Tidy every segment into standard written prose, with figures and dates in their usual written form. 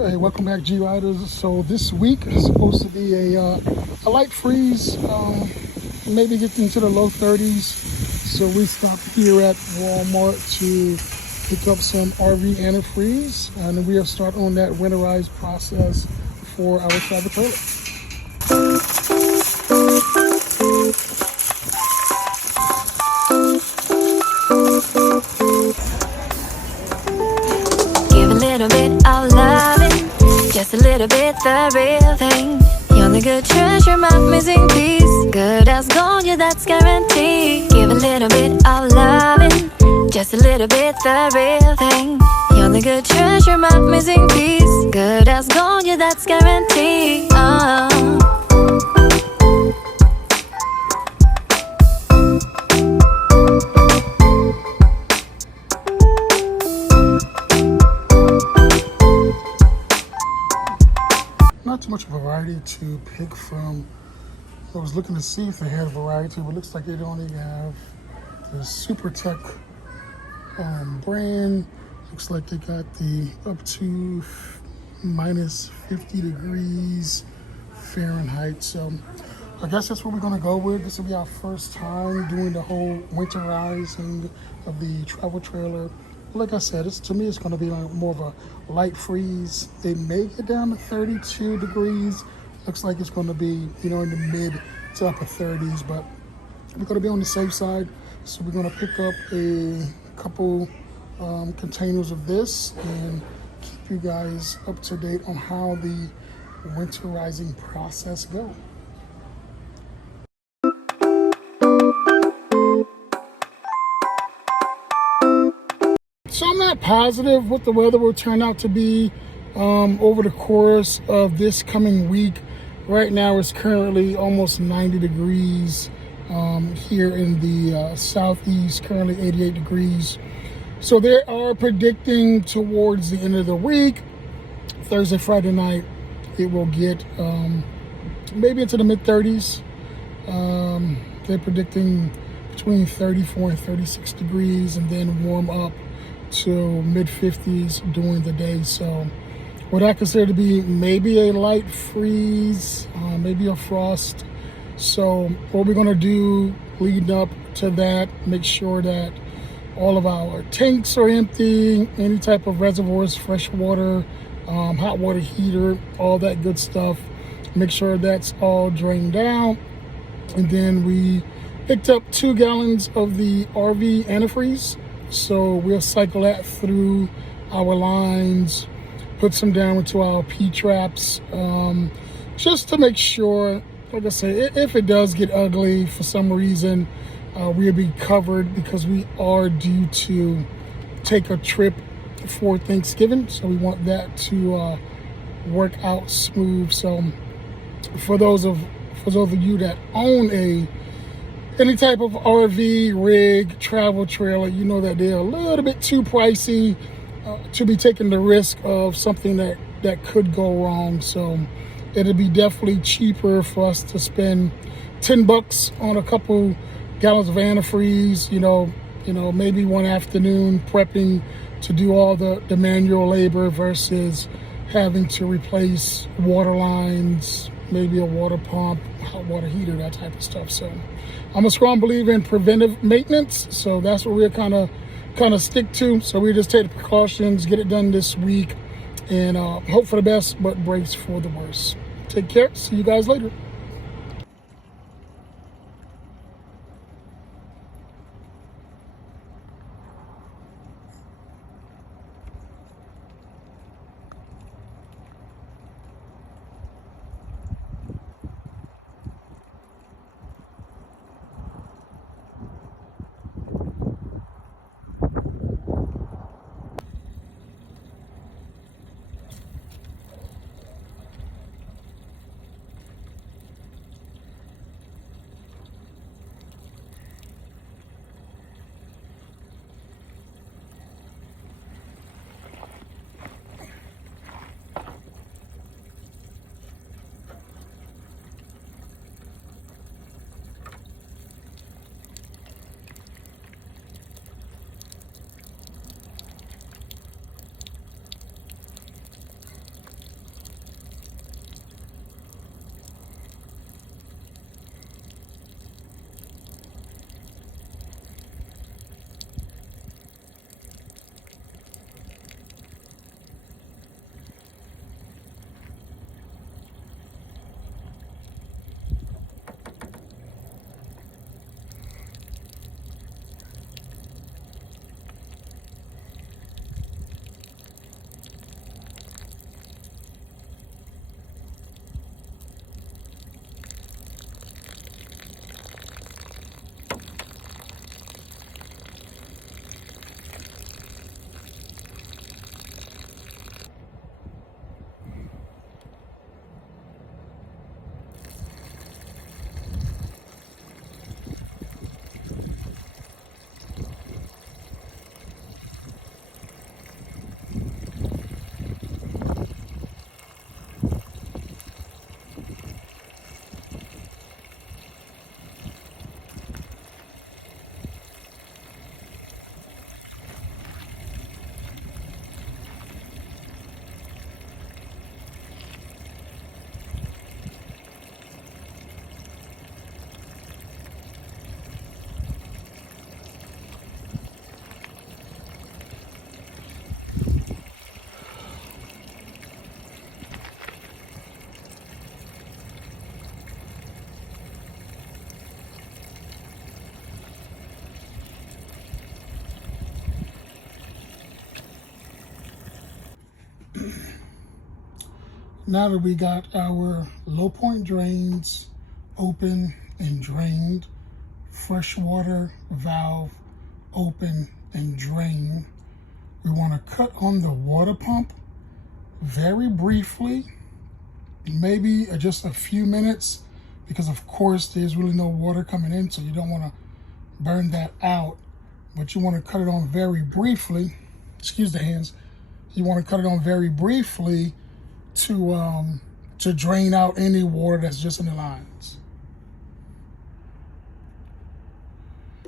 Hey, welcome back, G Riders. So this week is supposed to be a light freeze, maybe get into the low 30s. So we stopped here at Walmart to pick up some RV antifreeze, and then we'll start on that winterize process for our travel trailer. Give a little bit of loving, just a little bit the real thing. You're the good treasure, my missing piece. Good as gold, yeah, that's guaranteed. Give a little bit of loving, just a little bit the real thing. You're the good treasure, my missing piece. Good as gold, yeah, that's guaranteed. Oh. Not too much of a variety to pick from. I was looking to see if they had a variety, but it looks like they don't even have the Super Tech brand. Looks like they got the up to minus 50 degrees Fahrenheit. So I guess that's what we're gonna go with. This will be our first time doing the whole winterizing of the travel trailer. Like I said, to me, it's gonna be like more of a light freeze. They may get down to 32 degrees. Looks like it's gonna be, in the mid to upper 30s, but we're gonna be on the safe side. So we're gonna pick up a couple containers of this and keep you guys up to date on how the winterizing process goes. So I'm not positive what the weather will turn out to be over the course of this coming week. Right now it's currently almost 90 degrees here in the southeast, currently 88 degrees. So they are predicting towards the end of the week, Thursday, Friday night, it will get maybe into the mid 30s. They're predicting between 34 and 36 degrees and then warm up to mid 50s during the day. So what I consider to be maybe a light freeze, maybe a frost. So what we're gonna do leading up to that, make sure that all of our tanks are empty, any type of reservoirs, fresh water, hot water heater, all that good stuff. Make sure that's all drained down. And then we picked up 2 gallons of the RV antifreeze. So we'll cycle that through our lines, put some down into our P-traps, just to make sure, like I said, if it does get ugly for some reason, we'll be covered because we are due to take a trip for Thanksgiving. So we want that to work out smooth. So for those of you that own any type of RV, rig, travel trailer, you know that they're a little bit too pricey to be taking the risk of something that could go wrong. So it'll be definitely cheaper for us to spend $10 on a couple gallons of antifreeze, maybe one afternoon prepping to do all the manual labor versus having to replace water lines, maybe a water pump, hot water heater, that type of stuff. So I'm a strong believer in preventive maintenance. So that's what we're kind of stick to. So we just take the precautions, get it done this week, and hope for the best, but brace for the worst. Take care. See you guys later. Now that we got our low point drains open and drained, freshwater valve open and drained, we want to cut on the water pump very briefly, maybe just a few minutes, because of course there's really no water coming in, so you don't want to burn that out. But you want to cut it on very briefly. Excuse the hands. You want to cut it on very briefly to drain out any water that's just in the lines.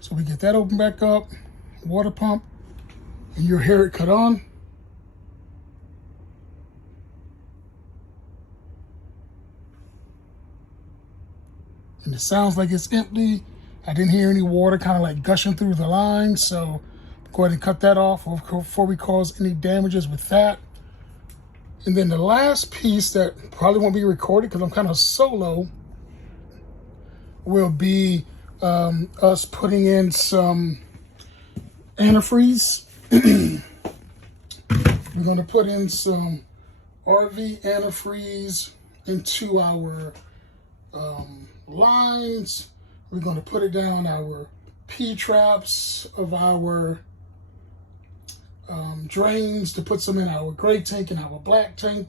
So we get that open back up, water pump, and you'll hear it cut on. And it sounds like it's empty. I didn't hear any water kind of like gushing through the line, so go ahead and cut that off before we cause any damages with that. And then the last piece that probably won't be recorded because I'm kind of solo will be us putting in some antifreeze. We're going to put in some RV antifreeze into our lines. We're going to put it down our P-traps of our drains, to put some in our gray tank and our black tank,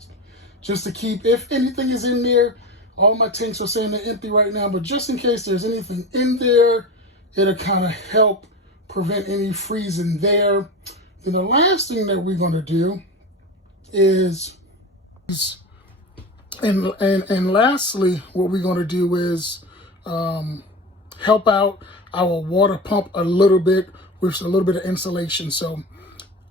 just to keep, if anything is in there. All my tanks are saying they're empty right now, but just in case there's anything in there, it'll kind of help prevent any freezing there. Then the last thing that we're going to do is, and lastly, what we're going to do is help out our water pump a little bit with a little bit of insulation. So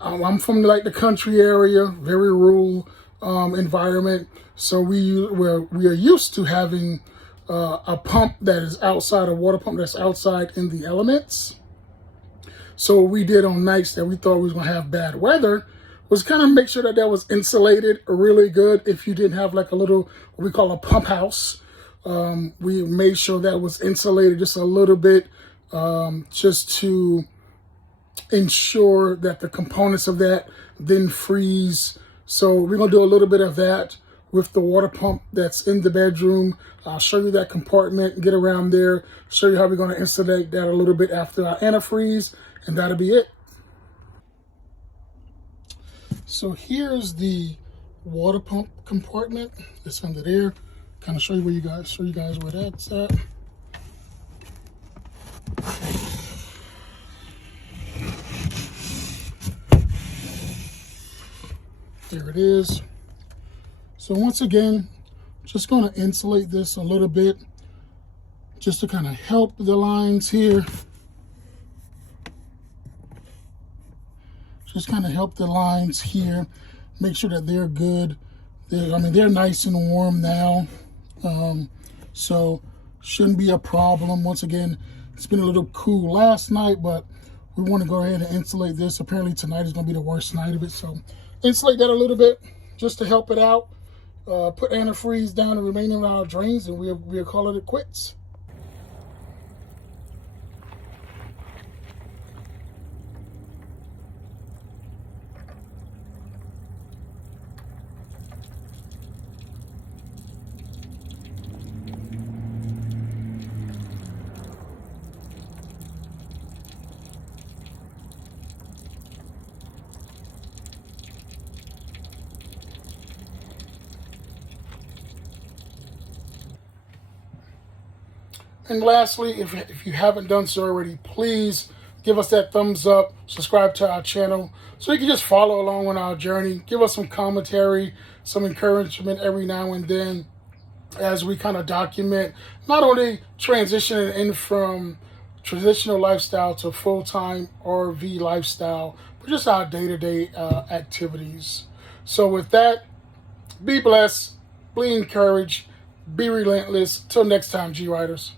I'm from like the country area, very rural environment. So we are used to having a pump that is outside, a water pump that's outside in the elements. So what we did on nights that we thought we was gonna have bad weather was kind of make sure that that was insulated really good. If you didn't have like a little, what we call a pump house, we made sure that was insulated just a little bit, just to ensure that the components of that didn't freeze. So we're gonna do a little bit of that with the water pump that's in the bedroom. I'll show you that compartment, get around there, show you how we're gonna insulate that a little bit after our antifreeze, and that'll be it. So here's the water pump compartment. It's under there. Kind of show you where where that's at. There it is. So once again, just going to insulate this a little bit just to kind of help the lines here. Just kind of help the lines here. Make sure that they're good. They're nice and warm now. So shouldn't be a problem. Once again, it's been a little cool last night, but we want to go ahead and insulate this. Apparently tonight is going to be the worst night of it. So insulate that a little bit just to help it out. Put antifreeze down the remaining of our drains, and we'll call it quits. And lastly, if you haven't done so already, please give us that thumbs up, subscribe to our channel, so you can just follow along on our journey. Give us some commentary, some encouragement every now and then as we kind of document not only transitioning in from traditional lifestyle to full-time RV lifestyle, but just our day-to-day activities. So with that, be blessed, be encouraged, be relentless. Till next time, G-Riders.